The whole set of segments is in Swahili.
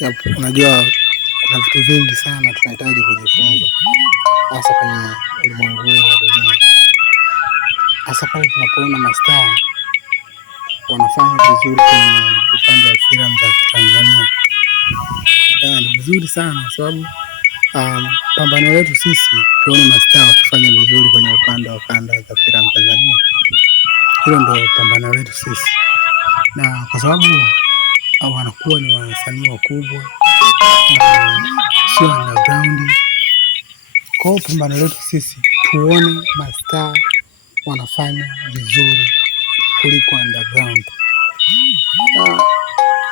Unajua kuna vitu vingi sana tunahitaji kujifunza, hasa kwenye ulimwengu huu wa dunia, hasa pale tunapoona mastaa wanafanya vizuri kwenye upande wa filamu za Kitanzania. Ni vizuri sana kwa sababu pambano letu sisi tuone mastaa wakifanya vizuri kwenye upande wa kanda za filamu Tanzania. Hilo ndio pambano letu sisi, na kwa sababu wanakuwa ni wasanii wakubwa na sio underground. Kwa hiyo pambano letu sisi tuone mastaa wanafanya vizuri kuliko underground.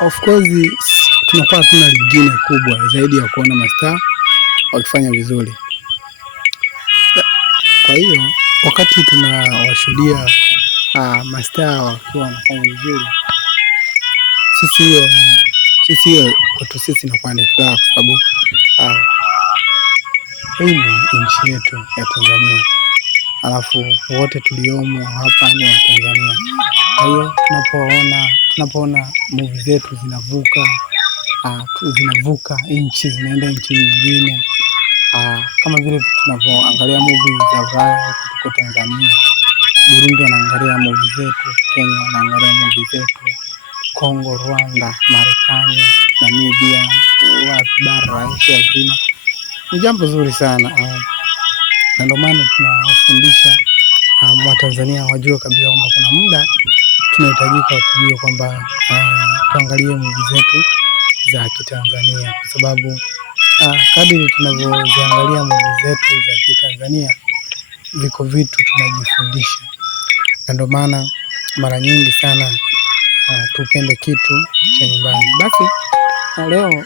Of course tunakuwa hatuna lingine kubwa zaidi ya kuona mastaa wakifanya vizuri. Kwa hiyo wakati tunawashuhudia mastaa wakiwa wanafanya vizuri, sisi kwetu sisi inakuwa ni furaha, kwa sababu hii ni nchi yetu ya Tanzania, alafu wote tuliomo hapa ni wa Tanzania. Kwa hiyo tunapoona movie zetu zinavuka nchi, zinaenda nchi nyingine, kama vile tunapoangalia movie za Ulaya, tuko Tanzania, Burundi wanaangalia movie zetu, Kenya wanaangalia movie zetu, Kongo, Rwanda, Marekani, Namibia, bara Asia zima. Ni jambo zuri sana, na ndio maana tunawafundisha Watanzania wajue kabisa kwamba kuna muda tunahitajika kujua kwamba tuangalie movie zetu za Kitanzania, kwa sababu kadri tunavyoziangalia movie zetu za Kitanzania viko vitu tunajifundisha, na ndio maana mara nyingi sana tupende kitu cha nyumbani. Basi na leo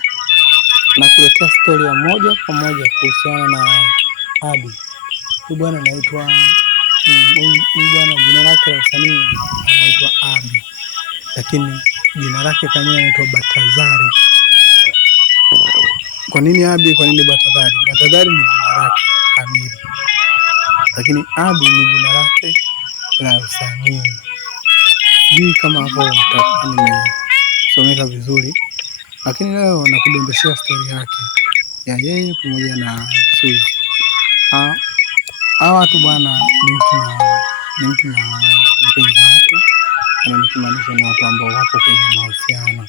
nakuletea story ya moja kwa moja kuhusiana na Abi. Huyu bwana anaitwa jina lake la usanii anaitwa Abi, lakini jina lake kamili anaitwa Batazari. Kwa nini Abi? Kwa nini Batazari? Batazari ni jina lake kamili, lakini Abi ni jina lake la usanii. Sijui kama hapo nimesomeka vizuri, lakini leo nakudondoshea story yake ya yeye pamoja na Suzi. Hawa watu bwana ni mtu na mpenzi wake, na nikimaanisha ni watu ambao wapo kwenye mahusiano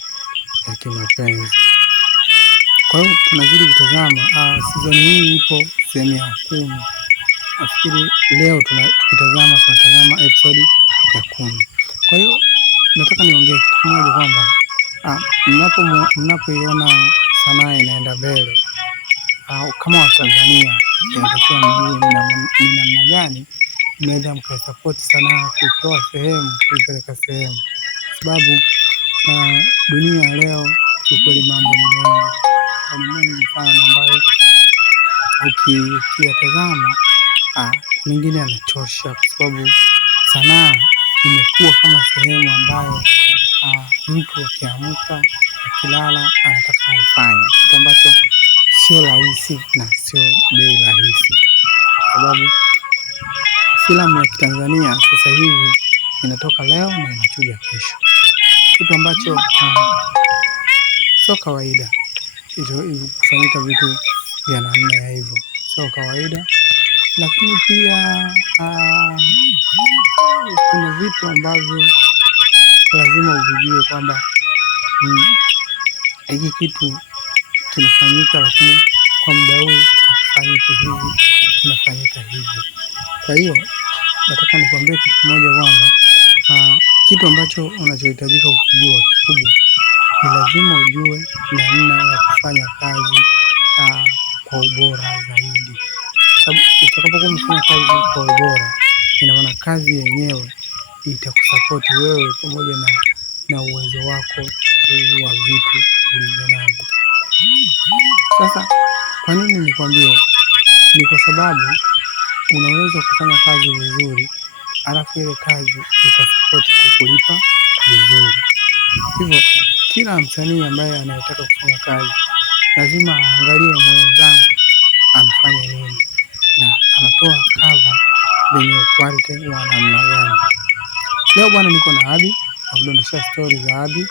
ya kimapenzi. Kwa hiyo tunazidi kutazama season hii ipo sehemu ya 10. Nafikiri leo tunatazama episode ya 10. Kwa hiyo nataka niongee kitu kimoja kwamba mnapoiona sanaa inaenda mbele, kama Watanzania inatakiwa mjue ni namna gani mnaweza mkaisapoti sanaa kuitoa sehemu kuipeleka sehemu, sababu dunia leo kiukweli mambo ni mengi sana ambayo ukiyatazama mengine yanachosha, kwa sababu sanaa imekuwa kama sehemu ambayo mtu akiamka akilala anataka aifanye, kitu ambacho sio rahisi na sio bei rahisi, kwa sababu filamu ya Kitanzania sasa hivi inatoka leo na inachuja kesho, kitu ambacho sio kawaida. Kufanyika vitu vya namna ya hivyo sio kawaida, lakini pia kuna vitu ambavyo lazima uvijue kwamba hiki kitu kinafanyika, lakini kwa muda huu hakifanyiki hivi, kinafanyika hivi. Kwa hiyo nataka nikwambie kitu kimoja kwamba kitu ambacho unachohitajika kukijua kikubwa ni lazima ujue namna ya kufanya kazi kwa ubora zaidi, sababu utakapokuwa umefanya kazi kwa ubora, ina maana kazi yenyewe itakusapoti wewe pamoja na uwezo wako wa vitu ulivyonavyo. Sasa kwa nini nikwambie? Ni kwa sababu unaweza kufanya kazi vizuri alafu ile kazi ikasapoti kukulipa vizuri. Hivyo kila msanii ambaye anayetaka kufanya kazi lazima aangalie mwenzangu anafanya nini na anatoa cover yenye quality wa namna gani. Leo bwana niko na Abi na kudondosha story za Abi.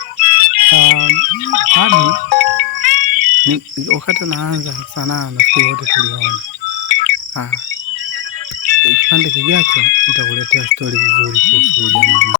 Abi wakati naanza sanaa nafikiri wote tuliona. Kipande kijacho nitakuletea stori vizuri kuhusu jamaa.